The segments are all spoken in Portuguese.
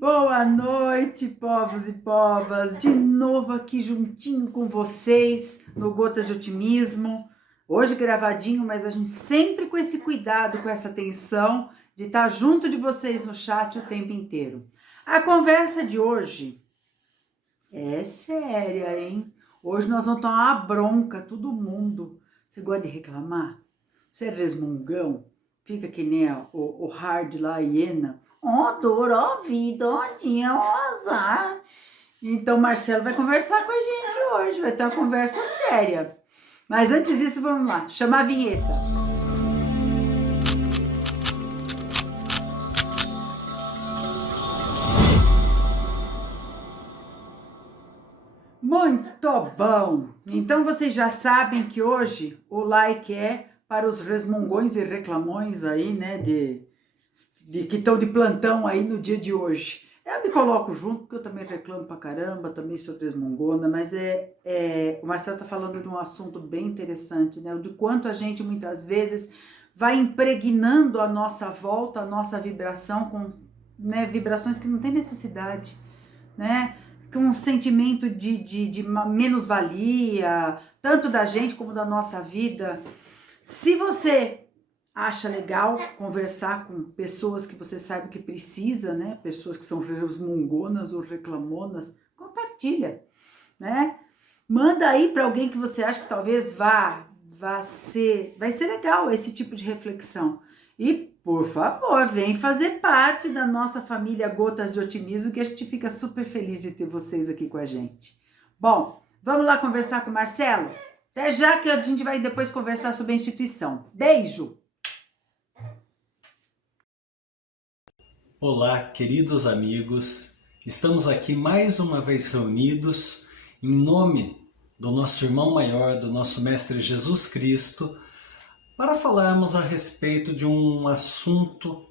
Boa noite, povos e povas. De novo aqui juntinho com vocês no Gotas de Otimismo. Hoje gravadinho, mas a gente sempre com esse cuidado, com essa atenção de estar junto de vocês no chat o tempo inteiro. A conversa de hoje é séria, hein? Hoje nós vamos tomar uma bronca, todo mundo. Você gosta de reclamar? Você é resmungão? Fica que nem o hard lá, a hiena. Ó, dor, ó, vida, ó, dia, ó, azar. Então, Marcelo vai conversar com a gente hoje, vai ter uma conversa séria. Mas antes disso, vamos lá, chamar a vinheta. Muito bom! Então, vocês já sabem que hoje o like é para os resmungões e reclamões aí, né, que estão de plantão aí no dia de hoje. Eu me coloco junto, porque eu também reclamo pra caramba, também sou resmungona, mas o Marcelo tá falando de um assunto bem interessante, né? O de quanto a gente muitas vezes vai impregnando a nossa volta, a nossa vibração com, né, vibrações que não tem necessidade, né? Com um sentimento de menos-valia, tanto da gente como da nossa vida. Se você acha legal conversar com pessoas que você sabe que precisa, né? Pessoas que são resmungonas ou reclamonas, compartilha, né? Manda aí para alguém que você acha que talvez vai ser legal esse tipo de reflexão. E, por favor, vem fazer parte da nossa família Gotas de Otimismo, que a gente fica super feliz de ter vocês aqui com a gente. Bom, vamos lá conversar com o Marcelo? Até já que a gente vai depois conversar sobre a instituição. Beijo! Olá, queridos amigos. Estamos aqui mais uma vez reunidos em nome do nosso irmão maior, do nosso Mestre Jesus Cristo, para falarmos a respeito de um assunto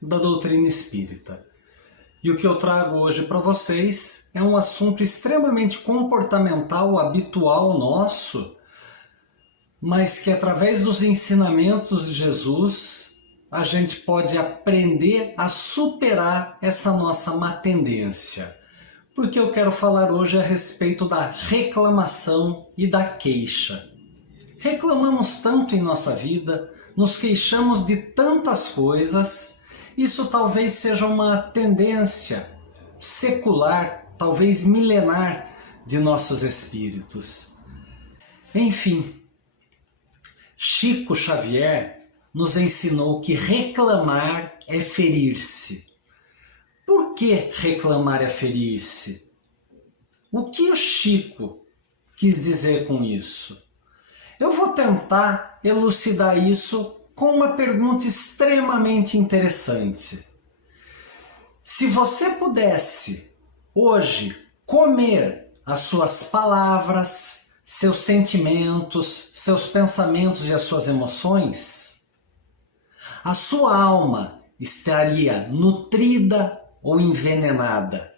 da doutrina espírita. E o que eu trago hoje para vocês é um assunto extremamente comportamental, habitual nosso, mas que através dos ensinamentos de Jesus a gente pode aprender a superar essa nossa má tendência. Porque eu quero falar hoje a respeito da reclamação e da queixa. Reclamamos tanto em nossa vida, nos queixamos de tantas coisas, isso talvez seja uma tendência secular, talvez milenar de nossos espíritos. Enfim, Chico Xavier nos ensinou que reclamar é ferir-se. Por que reclamar é ferir-se? O que o Chico quis dizer com isso? Eu vou tentar elucidar isso com uma pergunta extremamente interessante. Se você pudesse, hoje, comer as suas palavras, seus sentimentos, seus pensamentos e as suas emoções, a sua alma estaria nutrida ou envenenada?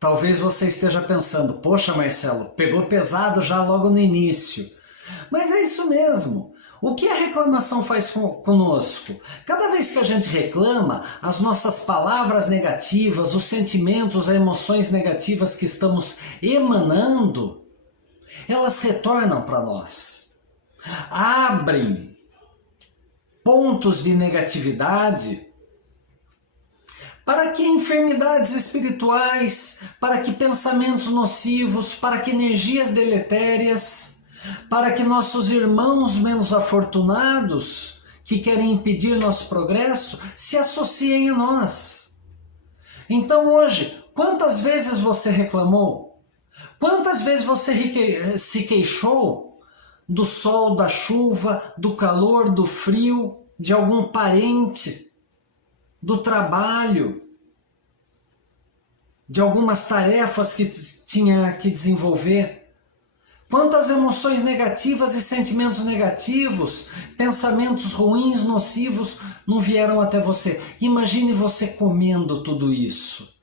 Talvez você esteja pensando, poxa Marcelo, pegou pesado já logo no início. Mas é isso mesmo. O que a reclamação faz conosco? Cada vez que a gente reclama, as nossas palavras negativas, os sentimentos, as emoções negativas que estamos emanando, elas retornam para nós. Abrem pontos de negatividade, para que enfermidades espirituais, para que pensamentos nocivos, para que energias deletérias, para que nossos irmãos menos afortunados, que querem impedir nosso progresso, se associem a nós. Então hoje, quantas vezes você reclamou? Quantas vezes você se queixou do sol, da chuva, do calor, do frio, de algum parente, do trabalho, de algumas tarefas que tinha que desenvolver? Quantas emoções negativas e sentimentos negativos, pensamentos ruins, nocivos, não vieram até você? Imagine você comendo tudo isso.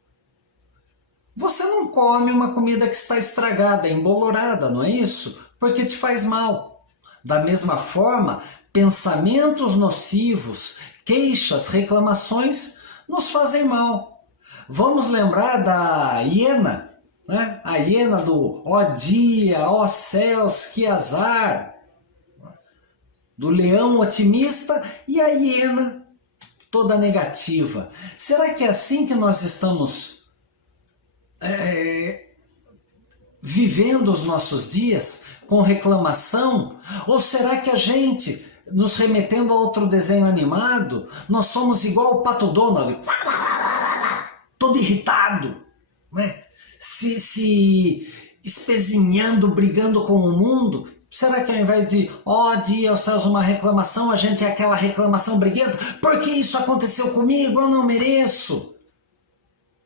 Você não come uma comida que está estragada, embolorada, não é isso? Porque te faz mal. Da mesma forma, pensamentos nocivos, queixas, reclamações nos fazem mal. Vamos lembrar da hiena, né? A hiena do ó dia, ó céus, que azar. Do leão otimista e a hiena toda negativa. Será que é assim que nós estamos vivendo os nossos dias? Com reclamação? Ou será que a gente, nos remetendo a outro desenho animado, nós somos igual o Pato Donald, todo irritado, né? se espezinhando, brigando com o mundo? Será que ao invés de ó dia aos céus uma reclamação, a gente é aquela reclamação briguenta? Por que isso aconteceu comigo? Eu não mereço.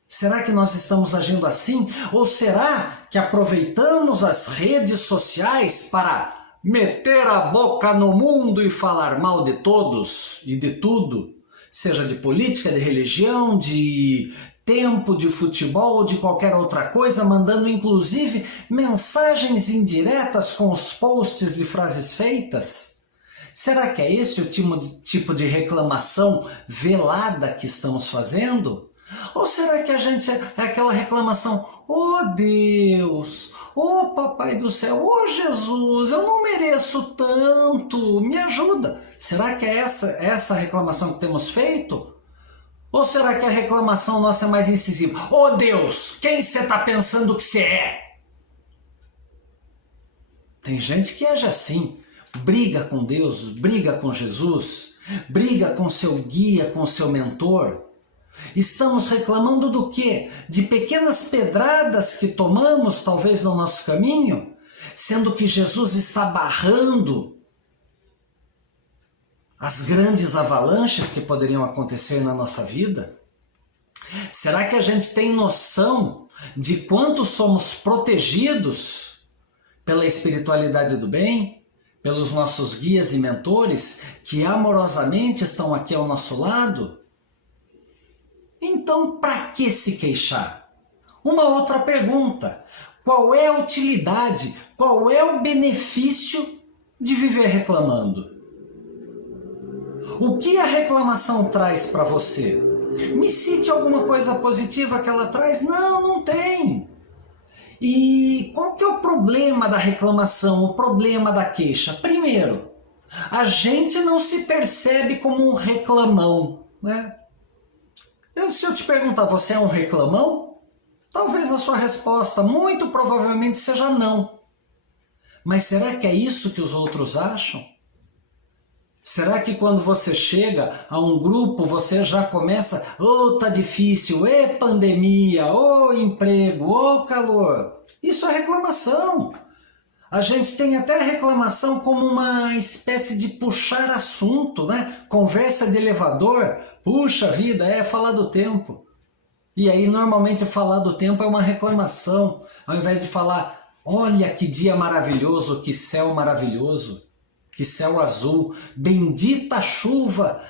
Será que nós estamos agindo assim? Ou será que aproveitamos as redes sociais para meter a boca no mundo e falar mal de todos e de tudo? Seja de política, de religião, de tempo, de futebol ou de qualquer outra coisa, mandando inclusive mensagens indiretas com os posts de frases feitas? Será que é esse o tipo de reclamação velada que estamos fazendo? Ou será que a gente é aquela reclamação, oh Deus, oh Papai do céu, oh Jesus, eu não mereço tanto, me ajuda? Será que é essa reclamação que temos feito? Ou será que a reclamação nossa é mais incisiva? Oh Deus, quem você está pensando que você é? Tem gente que age assim, briga com Deus, briga com Jesus, briga com seu guia, com seu mentor. Estamos reclamando do quê? De pequenas pedradas que tomamos, talvez, no nosso caminho, sendo que Jesus está barrando as grandes avalanches que poderiam acontecer na nossa vida? Será que a gente tem noção de quanto somos protegidos pela espiritualidade do bem, pelos nossos guias e mentores que amorosamente estão aqui ao nosso lado? Então, para que se queixar? Uma outra pergunta: qual é a utilidade, qual é o benefício de viver reclamando? O que a reclamação traz para você? Me cite alguma coisa positiva que ela traz? Não, não tem. E qual que é o problema da reclamação, o problema da queixa? Primeiro, a gente não se percebe como um reclamão, né? Se eu te perguntar, você é um reclamão? Talvez a sua resposta muito provavelmente seja não. Mas será que é isso que os outros acham? Será que quando você chega a um grupo, você já começa, tá difícil, pandemia, emprego, calor? Isso é reclamação. A gente tem até a reclamação como uma espécie de puxar assunto, né? Conversa de elevador, puxa vida, falar do tempo. E aí normalmente falar do tempo é uma reclamação, ao invés de falar, olha que dia maravilhoso, que céu maravilhoso, que céu azul, bendita chuva,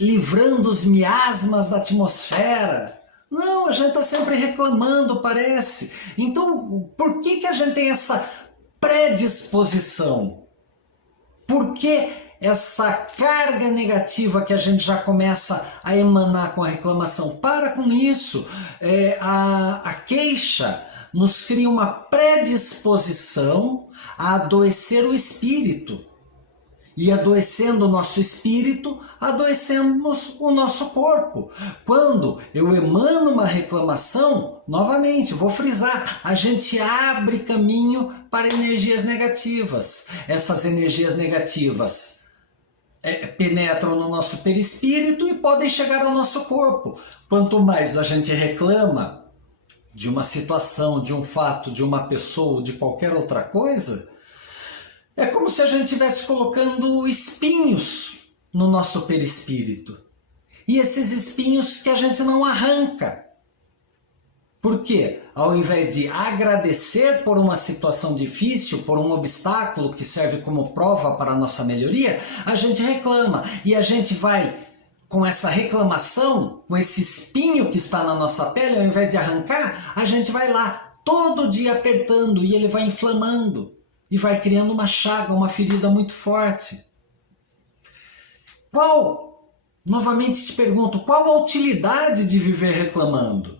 livrando os miasmas da atmosfera. Não, a gente está sempre reclamando, parece. Então, por que a gente tem essa predisposição? Por que essa carga negativa que a gente já começa a emanar com a reclamação? Para com isso. A queixa nos cria uma predisposição a adoecer o espírito. E adoecendo o nosso espírito, adoecemos o nosso corpo. Quando eu emano uma reclamação, novamente, vou frisar, a gente abre caminho para energias negativas. Essas energias negativas penetram no nosso perispírito e podem chegar ao nosso corpo. Quanto mais a gente reclama de uma situação, de um fato, de uma pessoa ou de qualquer outra coisa, é como se a gente estivesse colocando espinhos no nosso perispírito. E esses espinhos que a gente não arranca. Por quê? Ao invés de agradecer por uma situação difícil, por um obstáculo que serve como prova para a nossa melhoria, a gente reclama. E a gente vai, com essa reclamação, com esse espinho que está na nossa pele, ao invés de arrancar, a gente vai lá, todo dia apertando, e ele vai inflamando. E vai criando uma chaga, uma ferida muito forte. Qual Novamente te pergunto, qual a utilidade de viver reclamando?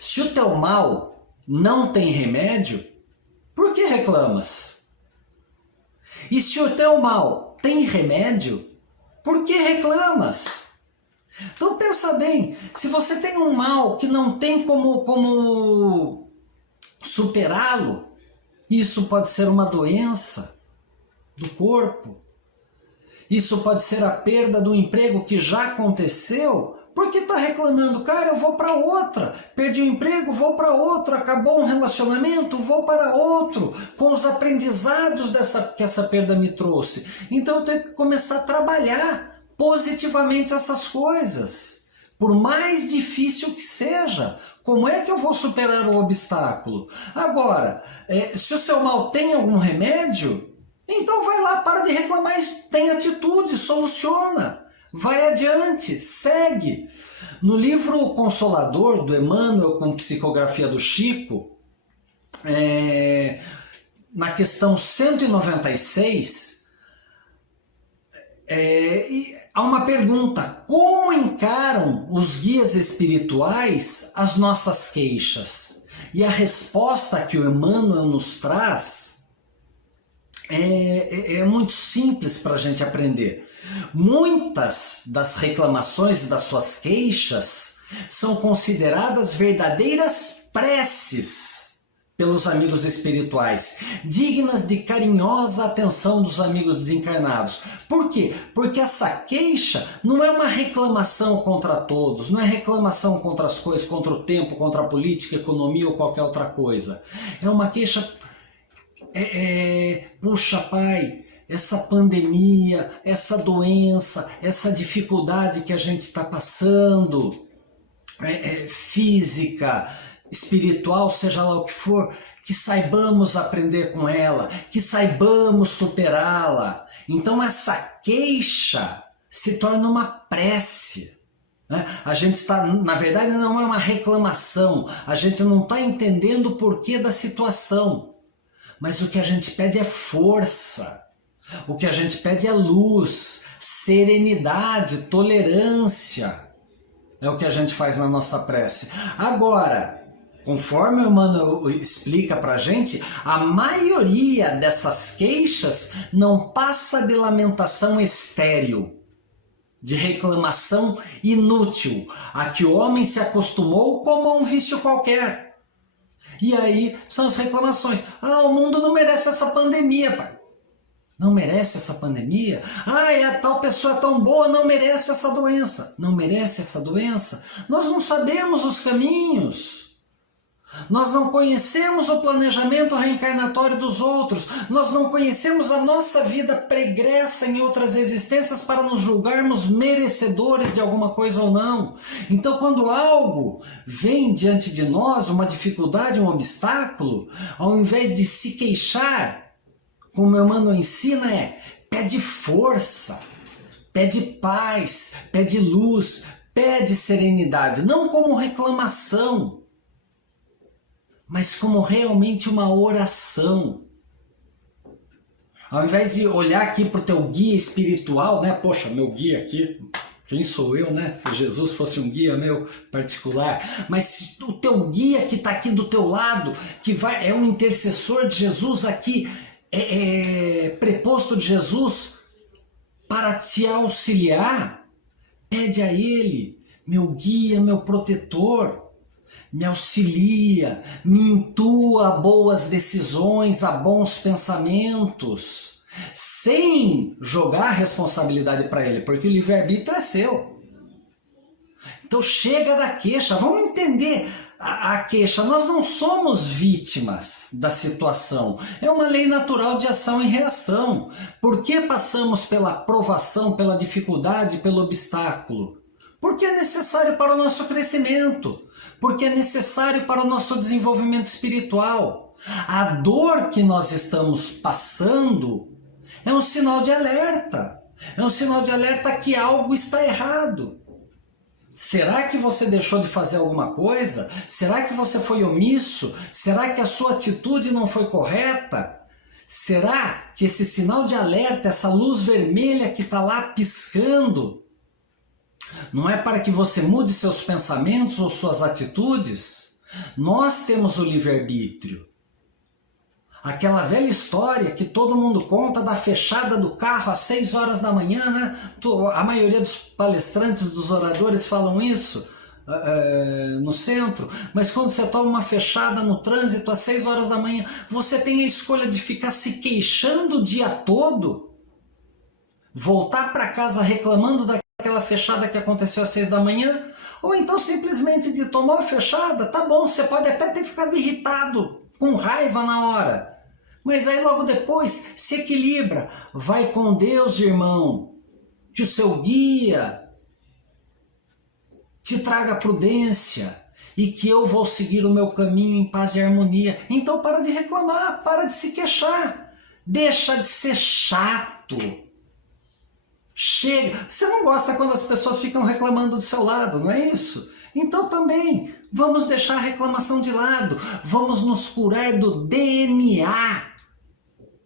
Se o teu mal não tem remédio, por que reclamas? E se o teu mal tem remédio, por que reclamas? Então pensa bem, se você tem um mal que não tem como superá-lo, isso pode ser uma doença do corpo, isso pode ser a perda do emprego que já aconteceu. Por que está reclamando? Cara, eu vou para outra. Perdi o emprego, vou para outro. Acabou um relacionamento, vou para outro. Com os aprendizados que essa perda me trouxe. Então eu tenho que começar a trabalhar positivamente essas coisas. Por mais difícil que seja. Como é que eu vou superar o obstáculo? Agora, se o seu mal tem algum remédio, então vai lá, para de reclamar, tem atitude, soluciona. Vai adiante, segue. No livro Consolador, do Emmanuel, com psicografia do Chico, na questão 196, há uma pergunta: como encaram os guias espirituais as nossas queixas? E a resposta que o Emmanuel nos traz é muito simples para a gente aprender. Muitas das reclamações das suas queixas são consideradas verdadeiras preces pelos amigos espirituais, dignas de carinhosa atenção dos amigos desencarnados. Por quê? Porque essa queixa não é uma reclamação contra todos, não é reclamação contra as coisas, contra o tempo, contra a política, economia ou qualquer outra coisa. É uma queixa... puxa, pai, essa pandemia, essa doença, essa dificuldade que a gente está passando, física, espiritual, seja lá o que for, que saibamos aprender com ela, que saibamos superá-la. Então essa queixa se torna uma prece. A gente está, na verdade, não é uma reclamação, a gente não está entendendo o porquê da situação. Mas o que a gente pede é força, o que a gente pede é luz, serenidade, tolerância. É o que a gente faz na nossa prece. Agora, conforme o Emmanuel explica pra gente, a maioria dessas queixas não passa de lamentação estéril, de reclamação inútil, a que o homem se acostumou como a um vício qualquer. E aí são as reclamações. O mundo não merece essa pandemia, pai. Não merece essa pandemia? A tal pessoa é tão boa, não merece essa doença. Não merece essa doença? Nós não sabemos os caminhos. Nós não conhecemos o planejamento reencarnatório dos outros. Nós não conhecemos a nossa vida pregressa em outras existências para nos julgarmos merecedores de alguma coisa ou não. Então, quando algo vem diante de nós, uma dificuldade, um obstáculo, ao invés de se queixar, como o Emmanuel ensina, pede força, pede paz, pede luz, pede serenidade, não como reclamação, mas como realmente uma oração. Ao invés de olhar aqui para o teu guia espiritual, poxa, meu guia aqui, quem sou eu, Se Jesus fosse um guia meu particular. Mas o teu guia que está aqui do teu lado, que é um intercessor de Jesus aqui, preposto de Jesus para te auxiliar, pede a Ele: meu guia, meu protetor, me auxilia, me intua a boas decisões, a bons pensamentos, sem jogar a responsabilidade para Ele, porque o livre-arbítrio é seu. Então chega da queixa, vamos entender a queixa. Nós não somos vítimas da situação, é uma lei natural de ação e reação. Por que passamos pela provação, pela dificuldade, pelo obstáculo? Porque é necessário para o nosso crescimento, porque é necessário para o nosso desenvolvimento espiritual. A dor que nós estamos passando é um sinal de alerta, que algo está errado. Será que você deixou de fazer alguma coisa? Será que você foi omisso? Será que a sua atitude não foi correta? Será que esse sinal de alerta, essa luz vermelha que está lá piscando, não é para que você mude seus pensamentos ou suas atitudes. Nós temos o livre-arbítrio. Aquela velha história que todo mundo conta da fechada do carro às 6 horas da manhã, né? A maioria dos palestrantes, dos oradores falam isso no centro, mas quando você toma uma fechada no trânsito às 6 horas da manhã, você tem a escolha de ficar se queixando o dia todo, voltar para casa reclamando daquela fechada que aconteceu às 6 da manhã, ou então simplesmente de tomar a fechada. Tá bom, você pode até ter ficado irritado, com raiva na hora, mas aí logo depois se equilibra, vai com Deus, irmão, que o seu guia te traga prudência e que eu vou seguir o meu caminho em paz e harmonia. Então para de reclamar, para de se queixar, deixa de ser chato. Chega, você não gosta quando as pessoas ficam reclamando do seu lado, não é isso? Então também, vamos deixar a reclamação de lado, vamos nos curar do DNA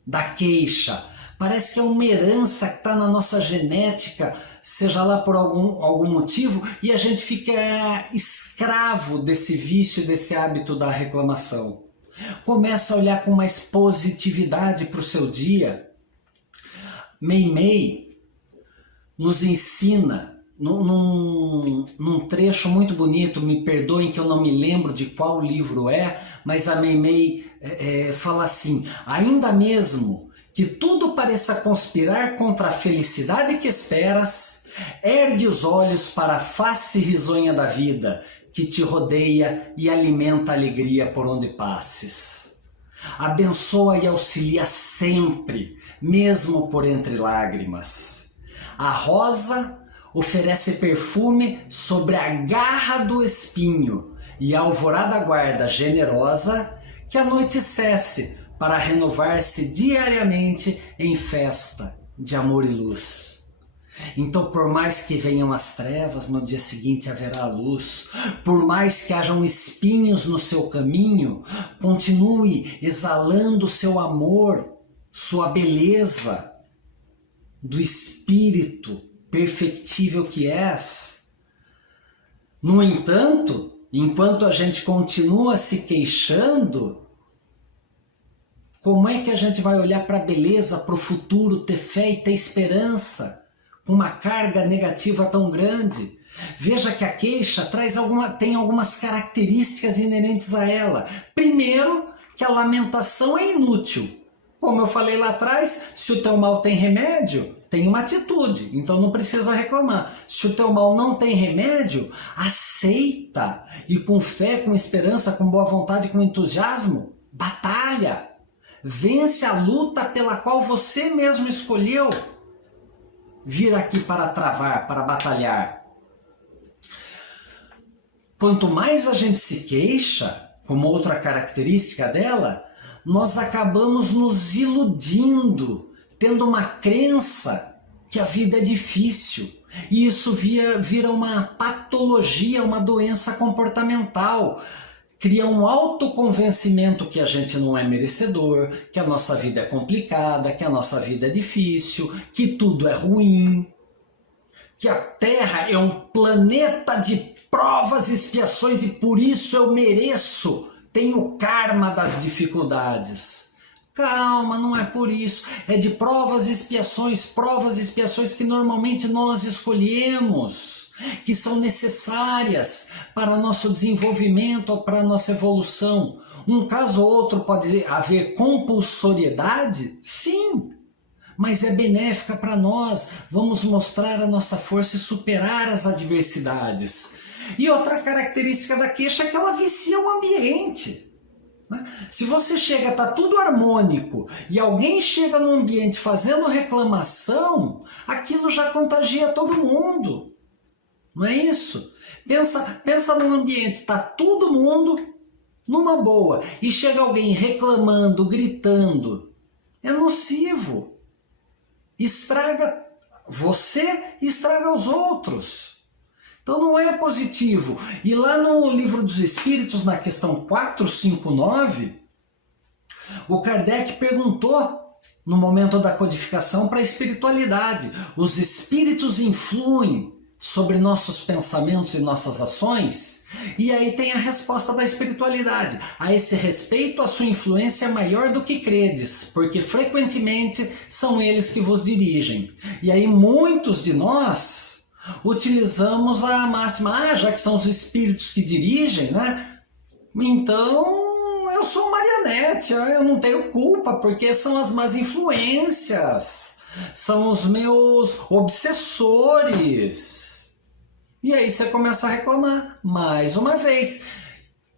da queixa. Parece que é uma herança que está na nossa genética, seja lá por algum motivo, e a gente fica escravo desse vício, desse hábito da reclamação. Começa a olhar com mais positividade para o seu dia. Meimei nos ensina, num trecho muito bonito, me perdoem que eu não me lembro de qual livro é, mas a Meimei fala assim: ainda mesmo que tudo pareça conspirar contra a felicidade que esperas, ergue os olhos para a face risonha da vida, que te rodeia e alimenta a alegria por onde passes. Abençoa e auxilia sempre, mesmo por entre lágrimas. A rosa oferece perfume sobre a garra do espinho, e a alvorada guarda generosa que a noite cesse para renovar-se diariamente em festa de amor e luz. Então, por mais que venham as trevas, no dia seguinte haverá a luz. Por mais que hajam espinhos no seu caminho, continue exalando seu amor, sua beleza, do espírito perfectível que és. No entanto, enquanto a gente continua se queixando, como é que a gente vai olhar para a beleza, para o futuro, ter fé e ter esperança, com uma carga negativa tão grande? Veja que a queixa tem algumas características inerentes a ela. Primeiro, que a lamentação é inútil. Como eu falei lá atrás, se o teu mal tem remédio, tem uma atitude, então não precisa reclamar. Se o teu mal não tem remédio, aceita e com fé, com esperança, com boa vontade, com entusiasmo, batalha. Vence a luta pela qual você mesmo escolheu vir aqui para travar, para batalhar. Quanto mais a gente se queixa, como outra característica dela, nós acabamos nos iludindo, tendo uma crença que a vida é difícil. E isso vira uma patologia, uma doença comportamental. Cria um autoconvencimento que a gente não é merecedor, que a nossa vida é complicada, que a nossa vida é difícil, que tudo é ruim, que a Terra é um planeta de provas e expiações e por isso eu mereço, tenho o karma das dificuldades. Calma, não é por isso, é de provas e expiações que normalmente nós escolhemos, que são necessárias para nosso desenvolvimento, para nossa evolução. Um caso ou outro pode haver compulsoriedade? Sim, mas é benéfica para nós. Vamos mostrar a nossa força e superar as adversidades. E outra característica da queixa é que ela vicia o ambiente. Se você chega, está tudo harmônico, e alguém chega no ambiente fazendo reclamação, aquilo já contagia todo mundo. Não é isso? Pensa num ambiente, está todo mundo numa boa, e chega alguém reclamando, gritando. É nocivo. Estraga você e estraga os outros. Então não é positivo. E lá no Livro dos Espíritos, na questão 459, o Kardec perguntou, no momento da codificação, para a espiritualidade. Os espíritos influem sobre nossos pensamentos e nossas ações? E aí tem a resposta da espiritualidade. A esse respeito, a sua influência é maior do que credes, porque frequentemente são eles que vos dirigem. E aí muitos de nós utilizamos a máxima, já que são os espíritos que dirigem, né? Então eu sou marionete, eu não tenho culpa, porque são as más influências, são os meus obsessores. E aí você começa a reclamar, mais uma vez.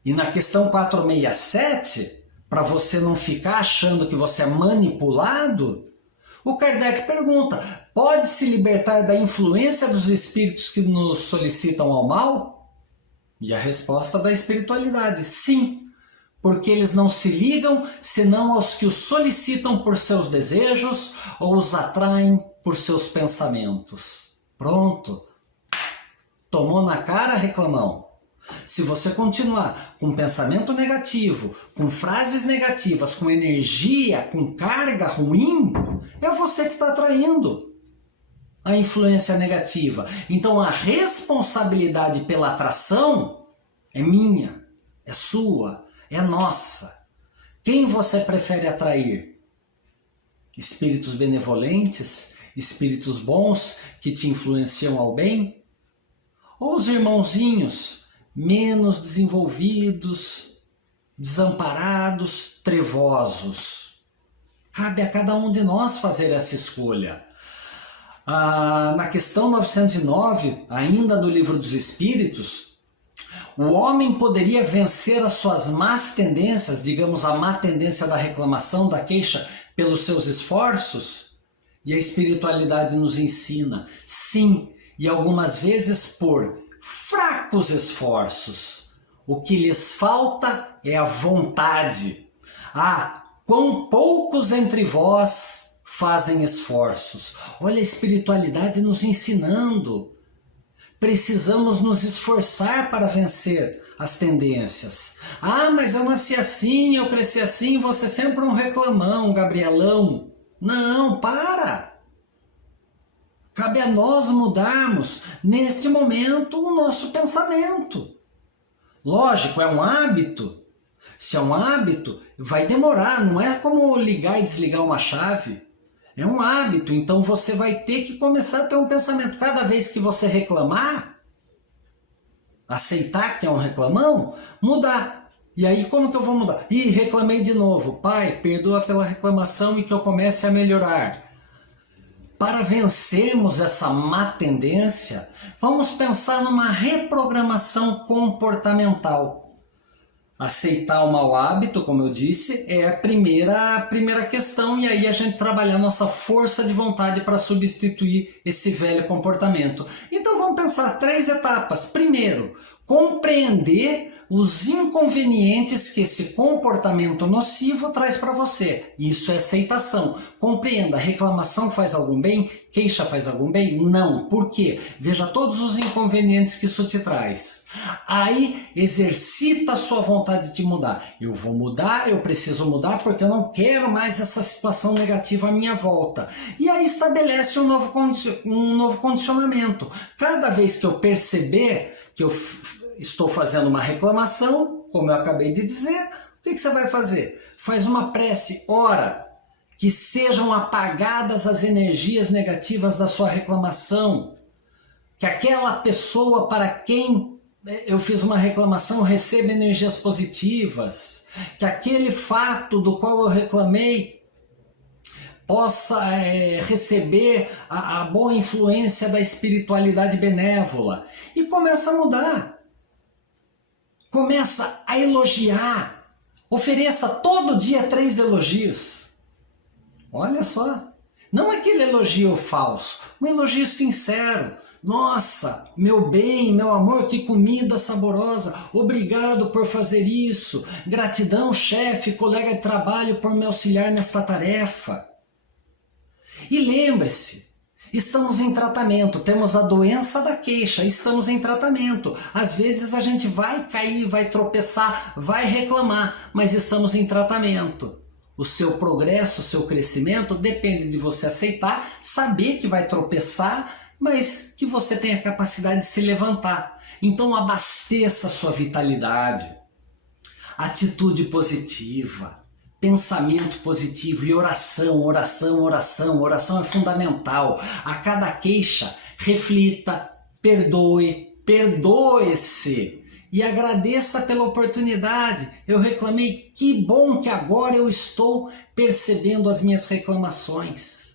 E na questão 467, para você não ficar achando que você é manipulado, o Kardec pergunta, pode se libertar da influência dos espíritos que nos solicitam ao mal? E a resposta da espiritualidade, sim, porque eles não se ligam senão aos que os solicitam por seus desejos ou os atraem por seus pensamentos. Pronto. Tomou na cara, reclamão? Se você continuar com pensamento negativo, com frases negativas, com energia, com carga ruim, é você que está atraindo a influência negativa. Então a responsabilidade pela atração é minha, é sua, é nossa. Quem você prefere atrair? Espíritos benevolentes, espíritos bons que te influenciam ao bem? Ou os irmãozinhos menos desenvolvidos, desamparados, trevosos? Cabe a cada um de nós fazer essa escolha. Na questão 909, ainda no Livro dos Espíritos, o homem poderia vencer as suas más tendências, digamos a má tendência da reclamação, da queixa, pelos seus esforços? E a espiritualidade nos ensina, sim, e algumas vezes por fracos esforços. O que lhes falta é a vontade. Quão poucos entre vós fazem esforços. Olha a espiritualidade nos ensinando. Precisamos nos esforçar para vencer as tendências. Mas eu nasci assim, eu cresci assim, você sempre um reclamão, Gabrielão. Não, para! Cabe a nós mudarmos, neste momento, o nosso pensamento. Lógico, é um hábito. Se é um hábito, vai demorar. Não é como ligar e desligar uma chave. É um hábito, então você vai ter que começar a ter um pensamento. Cada vez que você reclamar, aceitar que é um reclamão, mudar. E aí como que eu vou mudar? Reclamei de novo. Pai, perdoa pela reclamação e que eu comece a melhorar. Para vencermos essa má tendência, vamos pensar numa reprogramação comportamental. Aceitar o mau hábito, como eu disse, é a primeira questão, e aí a gente trabalhar nossa força de vontade para substituir esse velho comportamento. Então vamos pensar 3 etapas. Primeiro, compreender os inconvenientes que esse comportamento nocivo traz para você. Isso é aceitação. Compreenda, reclamação faz algum bem? Queixa faz algum bem? Não. Por quê? Veja todos os inconvenientes que isso te traz. Aí exercita a sua vontade de mudar. Eu vou mudar, eu preciso mudar porque eu não quero mais essa situação negativa à minha volta. E aí estabelece um novo condicionamento. Cada vez que eu perceber que eu estou fazendo uma reclamação, como eu acabei de dizer, o que você vai fazer? Faz uma prece, ora, que sejam apagadas as energias negativas da sua reclamação, que aquela pessoa para quem eu fiz uma reclamação receba energias positivas, que aquele fato do qual eu reclamei possa receber a boa influência da espiritualidade benévola. E começa a mudar. Começa a elogiar. Ofereça todo dia 3 elogios. Olha só. Não aquele elogio falso, um elogio sincero. Nossa, meu bem, meu amor, que comida saborosa. Obrigado por fazer isso. Gratidão, chefe, colega de trabalho, por me auxiliar nesta tarefa. E lembre-se, estamos em tratamento, temos a doença da queixa, estamos em tratamento. Às vezes a gente vai cair, vai tropeçar, vai reclamar, mas estamos em tratamento. O seu progresso, o seu crescimento depende de você aceitar, saber que vai tropeçar, mas que você tenha capacidade de se levantar. Então abasteça a sua vitalidade, atitude positiva, pensamento positivo e oração, oração, oração. Oração é fundamental. A cada queixa, reflita, perdoe, perdoe-se e agradeça pela oportunidade. Eu reclamei, que bom que agora eu estou percebendo as minhas reclamações.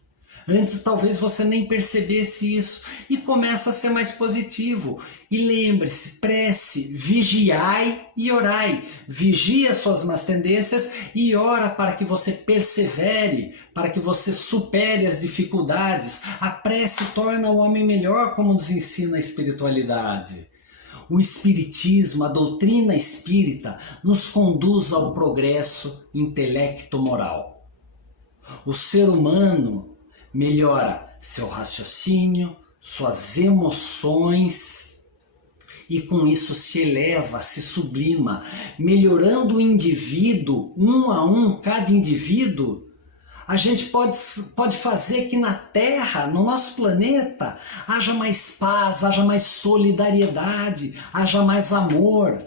Antes talvez você nem percebesse isso e começa a ser mais positivo. E lembre-se, prece, vigiai e orai. Vigia suas más tendências e ora para que você persevere, para que você supere as dificuldades. A prece torna o homem melhor, como nos ensina a espiritualidade. O espiritismo, a doutrina espírita, nos conduz ao progresso intelecto-moral. O ser humano melhora seu raciocínio, suas emoções e com isso se eleva, se sublima, melhorando o indivíduo, um a um, cada indivíduo. A gente pode fazer que na Terra, no nosso planeta, haja mais paz, haja mais solidariedade, haja mais amor.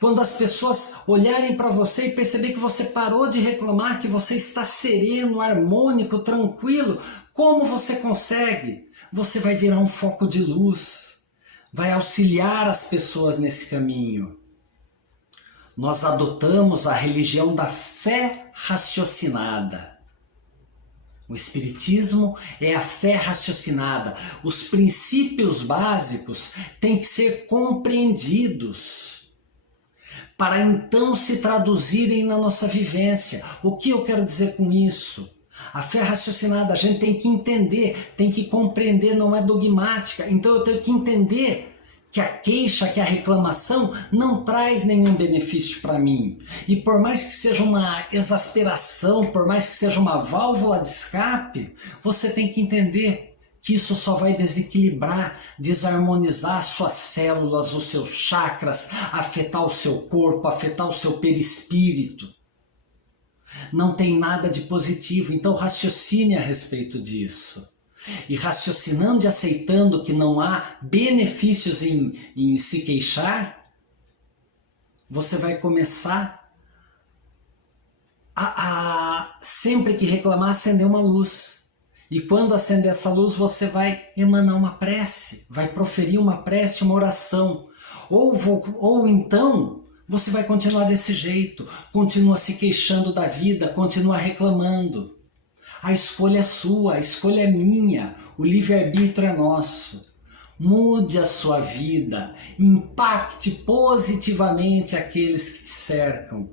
Quando as pessoas olharem para você e perceber que você parou de reclamar, que você está sereno, harmônico, tranquilo, como você consegue? Você vai virar um foco de luz, vai auxiliar as pessoas nesse caminho. Nós adotamos a religião da fé raciocinada. O Espiritismo é a fé raciocinada. Os princípios básicos têm que ser compreendidos para então se traduzirem na nossa vivência. O que eu quero dizer com isso? A fé raciocinada, a gente tem que entender, tem que compreender, não é dogmática. Então eu tenho que entender que a queixa, que a reclamação não traz nenhum benefício para mim. E por mais que seja uma exasperação, por mais que seja uma válvula de escape, você tem que entender que isso só vai desequilibrar, desarmonizar suas células, os seus chakras, afetar o seu corpo, afetar o seu perispírito. Não tem nada de positivo, então raciocine a respeito disso. E raciocinando e aceitando que não há benefícios em se queixar, você vai começar a sempre que reclamar, acender uma luz. E quando acender essa luz, você vai emanar uma prece, vai proferir uma prece, uma oração. Ou então, você vai continuar desse jeito, continua se queixando da vida, continua reclamando. A escolha é sua, a escolha é minha, o livre-arbítrio é nosso. Mude a sua vida, impacte positivamente aqueles que te cercam,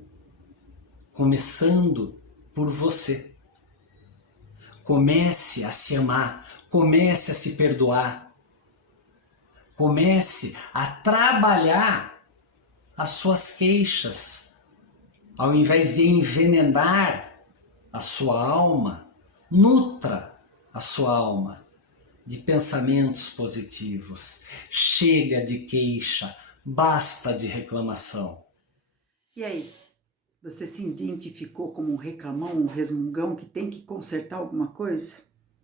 começando por você. Comece a se amar, comece a se perdoar, comece a trabalhar as suas queixas, ao invés de envenenar a sua alma, nutra a sua alma de pensamentos positivos. Chega de queixa, basta de reclamação. E aí? Você se identificou como um reclamão, um resmungão que tem que consertar alguma coisa?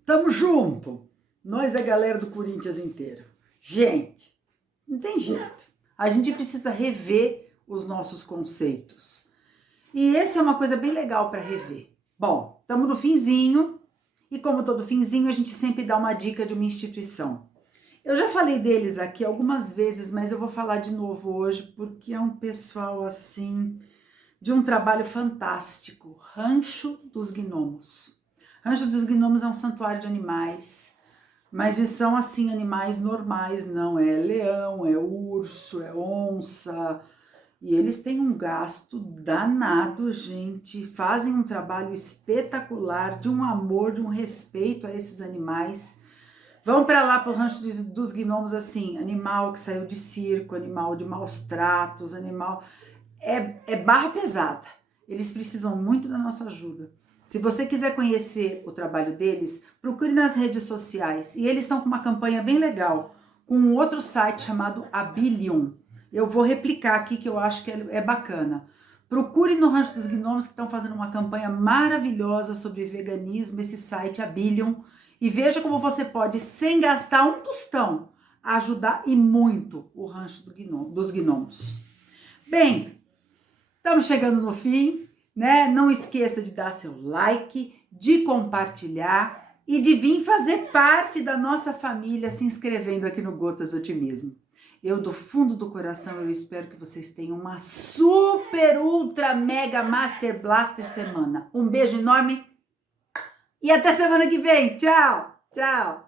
Tamo junto! Nós é a galera do Corinthians inteiro. Gente, não tem jeito. A gente precisa rever os nossos conceitos. E essa é uma coisa bem legal para rever. Bom, estamos no finzinho e como todo finzinho a gente sempre dá uma dica de uma instituição. Eu já falei deles aqui algumas vezes, mas eu vou falar de novo hoje porque é um pessoal assim de um trabalho fantástico. Rancho dos Gnomos. Rancho dos Gnomos é um santuário de animais, mas eles são assim animais normais, não é leão, é urso, é onça. E eles têm um gasto danado, gente. Fazem um trabalho espetacular, de um amor, de um respeito a esses animais. Vão para lá para o Rancho dos Gnomos, assim, animal que saiu de circo, animal de maus tratos, animal... É barra pesada. Eles precisam muito da nossa ajuda. Se você quiser conhecer o trabalho deles, procure nas redes sociais. E eles estão com uma campanha bem legal, com um outro site chamado Abilium. Eu vou replicar aqui que eu acho que é bacana. Procure no Rancho dos Gnomos que estão fazendo uma campanha maravilhosa sobre veganismo, esse site Abilium. E veja como você pode, sem gastar um tostão, ajudar e muito o rancho dos gnomos. Bem, estamos chegando no fim, né? Não esqueça de dar seu like, de compartilhar e de vir fazer parte da nossa família se inscrevendo aqui no Gotas Otimismo. Eu, do fundo do coração, eu espero que vocês tenham uma super, ultra, mega, master, blaster semana. Um beijo enorme e até semana que vem. Tchau, tchau.